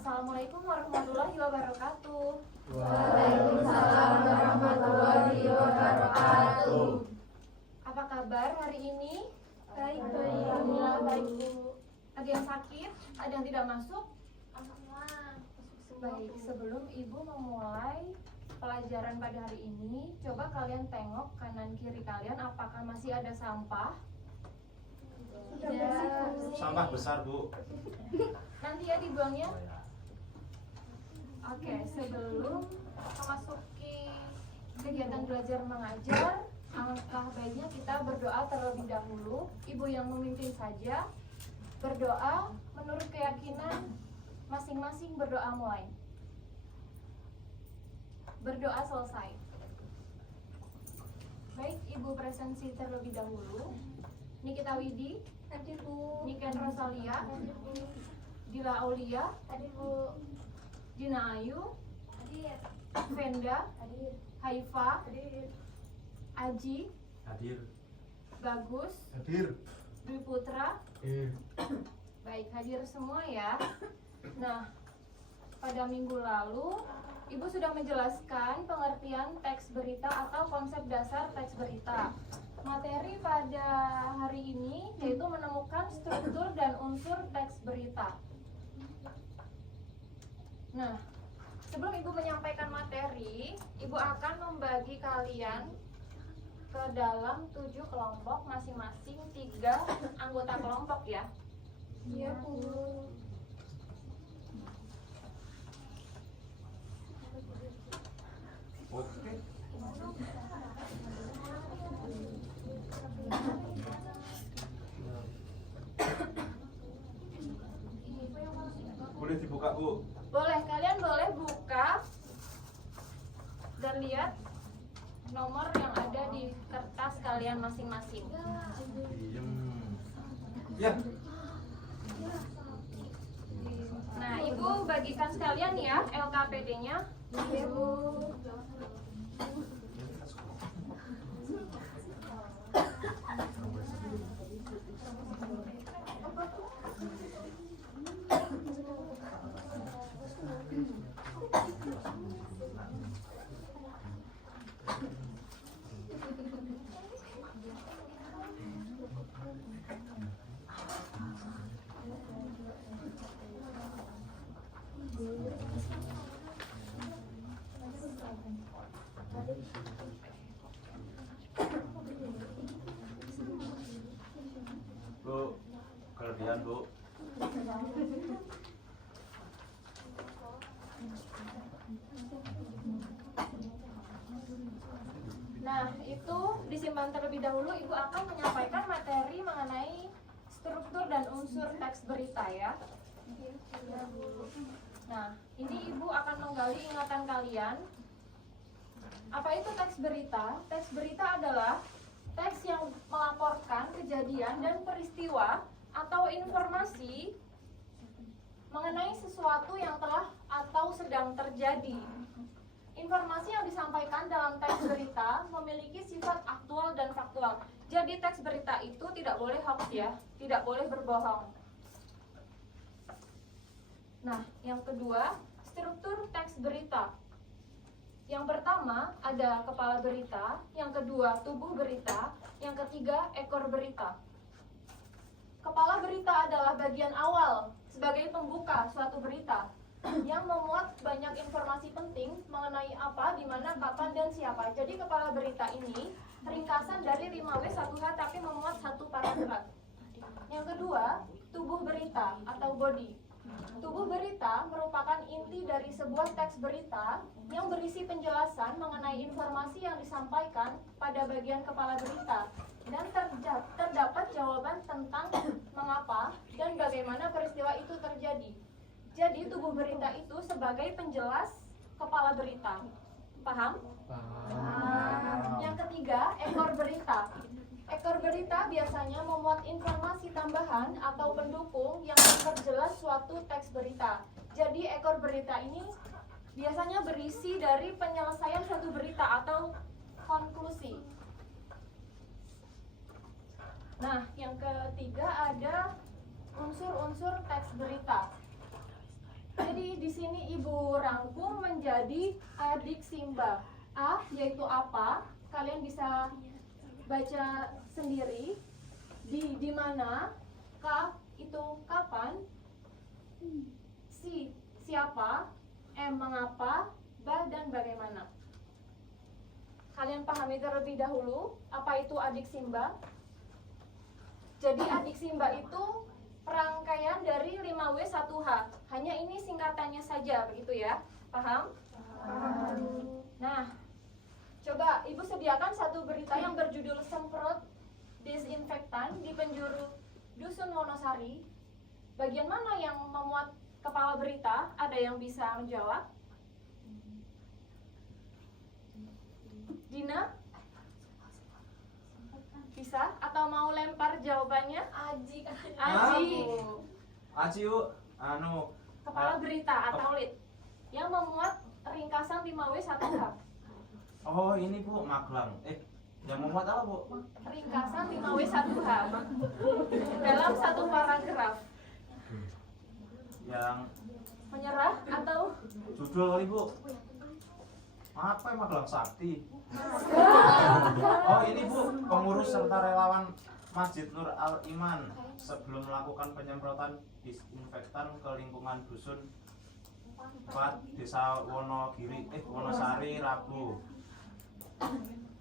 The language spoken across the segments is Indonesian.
Assalamualaikum warahmatullahi wabarakatuh. Waalaikumsalam warahmatullahi wabarakatuh. Apa kabar hari ini? Baik, Alhamdulillah baik Bu. Ada yang sakit? Ada yang tidak masuk? Baik, sebelum Ibu memulai pelajaran pada hari ini, coba kalian tengok kanan kiri kalian apakah masih ada sampah? Ya. Sampah besar, Bu. Nanti ya dibuangnya. Oke, sebelum memasuki kegiatan belajar mengajar, alangkah baiknya kita berdoa terlebih dahulu. Ibu yang memimpin saja berdoa menurut keyakinan masing-masing. Berdoa mulai. Berdoa selesai. Baik, Ibu presensi terlebih dahulu. Nikita Widi, Hadir Bu. Niken Rosalia, Hadir Bu. Dila Aulia, Hadir Bu. Dina Ayu, Hadir. Venda, Hadir. Haifa, Hadir. Aji, Hadir. Bagus, Hadir. Dwi Putra. Hadir. Baik, hadir semua ya. Nah, pada minggu lalu Ibu sudah menjelaskan pengertian teks berita atau konsep dasar teks berita. Materi pada hari ini yaitu menemukan struktur dan unsur teks berita. Nah, sebelum Ibu menyampaikan materi, Ibu akan membagi kalian ke dalam 7 kelompok, masing-masing 3 anggota kelompok ya. Iya Bu. Oke. Boleh dibuka, Bu? Boleh, kalian boleh buka dan lihat nomor yang ada di kertas kalian masing-masing. Diem. Ya. Nah, Ibu bagikan sekalian ya LKPD-nya. Iya Bu. Bu, kelebihan, Bu. Nah, itu disimpan terlebih dahulu. Ibu akan menyampaikan materi mengenai struktur dan unsur teks berita ya. Nah, ini Ibu akan menggali ingatan kalian. Apa itu teks berita? Teks berita adalah teks yang melaporkan kejadian dan peristiwa atau informasi mengenai sesuatu yang telah atau sedang terjadi. Informasi yang disampaikan dalam teks berita memiliki sifat aktual dan faktual. Jadi teks berita itu tidak boleh hoax ya, tidak boleh berbohong. Nah, yang kedua, struktur teks berita. Yang pertama ada kepala berita, yang kedua tubuh berita, yang ketiga ekor berita. Kepala berita adalah bagian awal sebagai pembuka suatu berita yang memuat banyak informasi penting mengenai apa, di mana, kapan, dan siapa. Jadi kepala berita ini ringkasan dari 5W1H tapi memuat satu paragraf. Yang kedua, tubuh berita atau body. Tubuh berita merupakan inti dari sebuah teks berita yang berisi penjelasan mengenai informasi yang disampaikan pada bagian kepala berita dan terdapat jawaban tentang mengapa dan bagaimana peristiwa itu terjadi. Jadi tubuh berita itu sebagai penjelas kepala berita. Paham? Paham. Yang ketiga, ekor berita. Ekor berita biasanya memuat informasi tambahan atau pendukung yang memperjelas suatu teks berita. Jadi ekor berita ini biasanya berisi dari penyelesaian suatu berita atau konklusi. Nah, yang ketiga ada unsur-unsur teks berita. Jadi ibu rangkum menjadi adik Simba. A yaitu apa? Kalian bisa baca sendiri. Di mana? K itu kapan? Si siapa? M mengapa? Ba dan bagaimana? Kalian pahami terlebih dahulu apa itu adik Simba? Jadi adik Simba itu perangkaian dari 5W1H. Hanya ini singkatannya saja, begitu ya? Paham? Paham. Nah, coba Ibu sediakan satu berita yang berjudul semprot disinfektan di penjuru Dusun Wonosari. Bagian mana yang memuat kepala berita? Ada yang bisa menjawab? Dina? Bisa? Atau mau lempar jawabannya? Aji kan. Aji. Aji yuk, Kepala berita atau lead yang memuat ringkasan 5W1H. oh ini Bu, Magelang. Yang memuat apa Bu? Ringkasan 5W1H dalam satu paragraf. Yang Menyerah atau judul kali Bu. Apa yang Magelang Sakti? Oh ini Bu, pengurus serta relawan Masjid Nur Al Iman sebelum melakukan penyemprotan disinfektan ke lingkungan dusun 4 Desa Wonosari Rabu.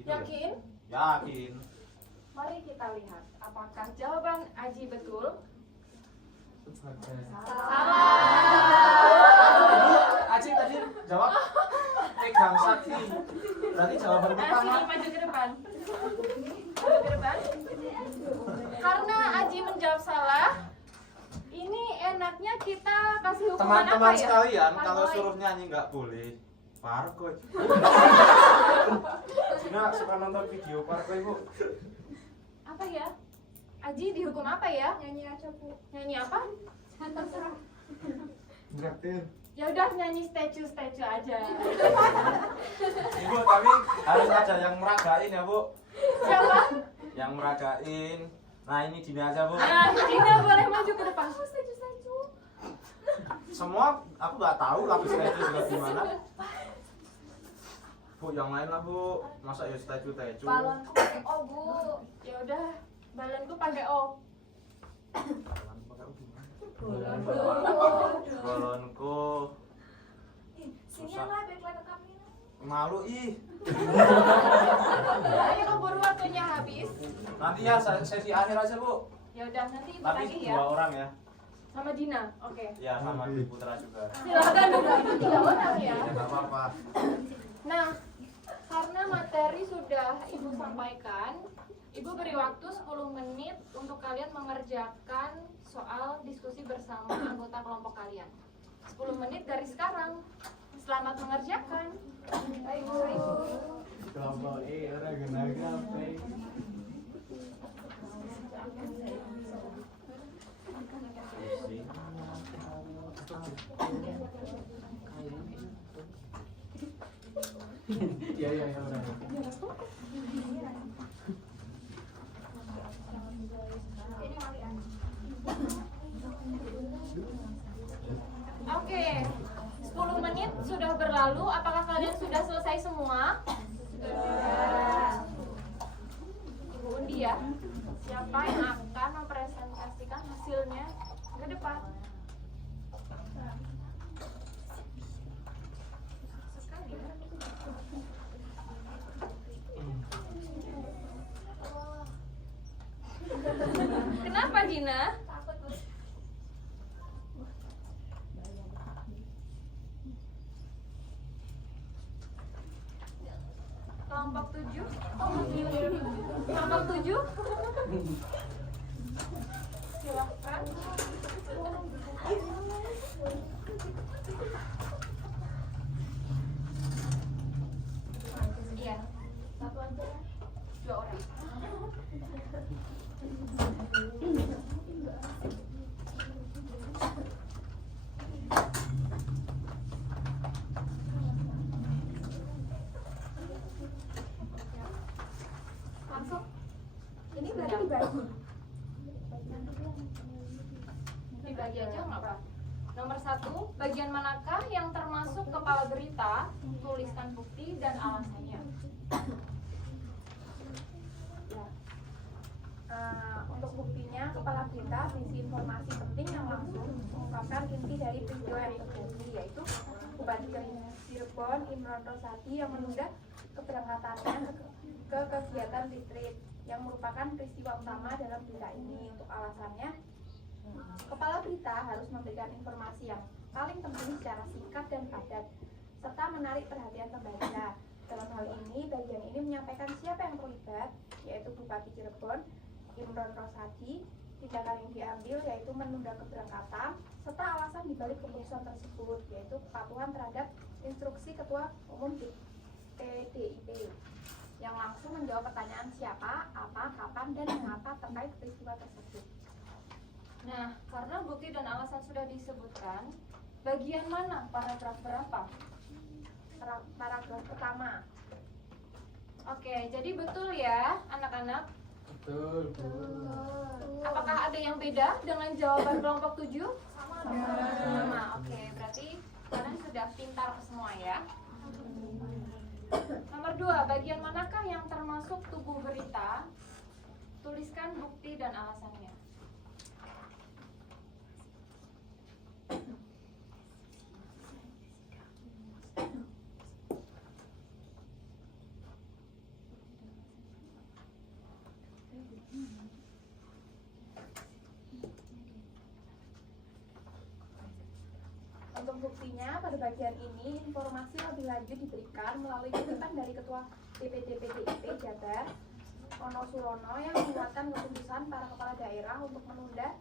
Itu ya? yakin? Yakin. Mari kita lihat apakah jawaban Aji betul. Salah. Aji tadi jawab pegang sakti. Berarti jawaban Nah, pertama. sini maju ke depan. Maju ke depan. Karena Aji menjawab salah, ini enaknya kita kasih hukuman Teman-teman apa ya? sekalian, Parkoy. kalau suruh nyanyi nggak boleh. Parkoy. Cina suka nonton video parkoy Bu. Apa ya? Aji dihukum apa ya? Nyanyi aja Bu. Nyanyi apa? Terserah. Ya udah nyanyi statue aja. Ibu tapi harus ada yang meragain ya Bu. Siapa? Yang meragain. Nah ini Dina aja Bu. Nah, Dina boleh maju ke depan. Semua aku nggak tahu lagu statue juga gimana. Bu yang lain lah Bu. Masa ya statue. Balonku pakai O, Bu. Ya udah, balonku pakai O. Balonku. Sini lah backline kami. Malu ih. Ayo keburu waktunya habis. Nanti ya sesi akhir aja Bu. Ya udah, nanti ibu Tapi tagih ya. 2 orang ya. Sama Dina. Oke. Ya sama Dwi Putra juga. Silakan dulu. Itu 3 orang ya. Ya nggak apa-apa. Nah, karena materi sudah Ibu sampaikan, Ibu beri waktu 10 menit untuk kalian mengerjakan soal diskusi bersama anggota kelompok kalian. 10 menit dari sekarang. Selamat mengerjakan. Baik, Bu. Kelompok orang kena gape. Ya udah. Oke. 10 menit sudah berlalu. Apakah kalian sudah selesai semua? Sudah. Ibu undi ya. Siapa yang akan mempresentasikan hasilnya ke depan? Kenapa Dina? Takut Bu. Kelompok 7? Kelompok 7? Silahkan. Iya. Satu aja. 2 orang. Langsung. Ini berarti dibagi. Dibagi aja nggak apa? Nomor 1, bagian manakah yang termasuk kepala berita? Tuliskan bukti dan alasannya. Untuk buktinya, kepala berita berisi informasi penting yang langsung mengungkapkan inti dari peristiwa yang terjadi, yaitu Bupati Cirebon Imron Rosadi yang menunda keberangkatannya ke kegiatan retreat yang merupakan peristiwa utama dalam berita ini. Untuk alasannya, kepala berita harus memberikan informasi yang paling penting secara singkat dan padat, serta menarik perhatian pembaca. Dalam hal ini, bagian ini menyampaikan siapa yang terlibat, yaitu Bupati Cirebon Imron Rosadi, tindakan yang diambil yaitu menunda keberangkatan, serta alasan dibalik keputusan tersebut, yaitu kepatuhan terhadap instruksi Ketua Umum PDIP yang langsung menjawab pertanyaan siapa, apa, kapan, dan mengapa terkait peristiwa tersebut. Nah, karena bukti dan alasan sudah disebutkan, bagian mana paragraf berapa? Paragraf pertama. Oke, jadi betul ya anak-anak. Betul. Apakah ada yang beda dengan jawaban kelompok 7? Sama. Oke, berarti kalian sudah pintar semua ya. Nomor 2, bagian manakah yang termasuk tubuh berita? Tuliskan bukti dan alasannya. Untuk buktinya, pada bagian ini informasi lebih lanjut diberikan melalui kutipan dari Ketua DPD PDIP Jabar Ono Surono yang menguatkan keputusan para kepala daerah untuk menunda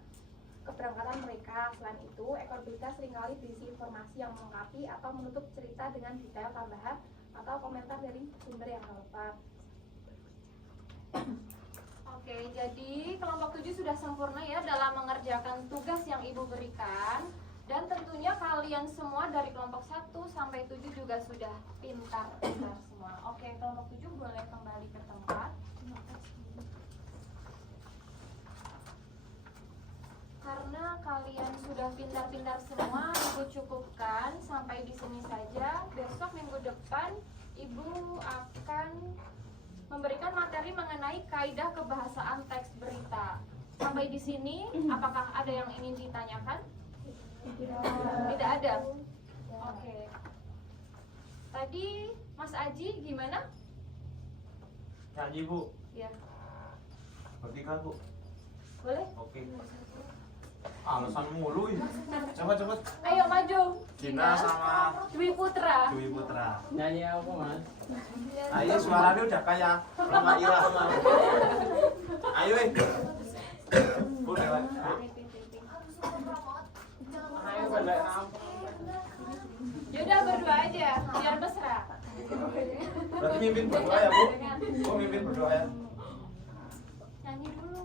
keberangkatan mereka. Selain itu, ekor berita seringkali berisi informasi yang melengkapi atau menutup cerita dengan detail tambahan atau komentar dari sumber yang relevan. Oke, jadi kelompok 7 sudah sempurna ya dalam mengerjakan tugas yang Ibu berikan. Dan tentunya kalian semua dari kelompok 1 sampai 7 juga sudah pintar semua. Oke, kelompok 7 boleh kembali ke tempat. Karena kalian sudah pintar-pintar semua, Ibu cukupkan sampai di sini saja. Besok minggu depan Ibu akan memberikan materi mengenai kaidah kebahasaan teks berita. Sampai di sini, apakah ada yang ingin ditanyakan? Tidak ada. Oke. Tadi Mas Aji gimana? Nyanyi Bu, Ya, bertiga Bu. boleh? Oke. Alasan mulu ya. Cepet. Ayo maju. Gina sama Dwi Putra. Dwi Putra. Nyanyi apa, Mas? Ayo suaranya udah kayak Roma Irama. Ayo Bu lewat. Ayo balik nampak. Yaudah berdua aja, biar mesra. Berarti mimpin berdoa ya Bu? Bu mimpin berdoa ya? Nyanyi dulu.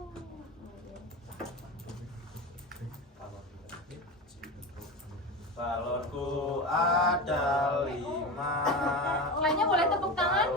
Balonku ada 5. Lainnya boleh tepuk tangan.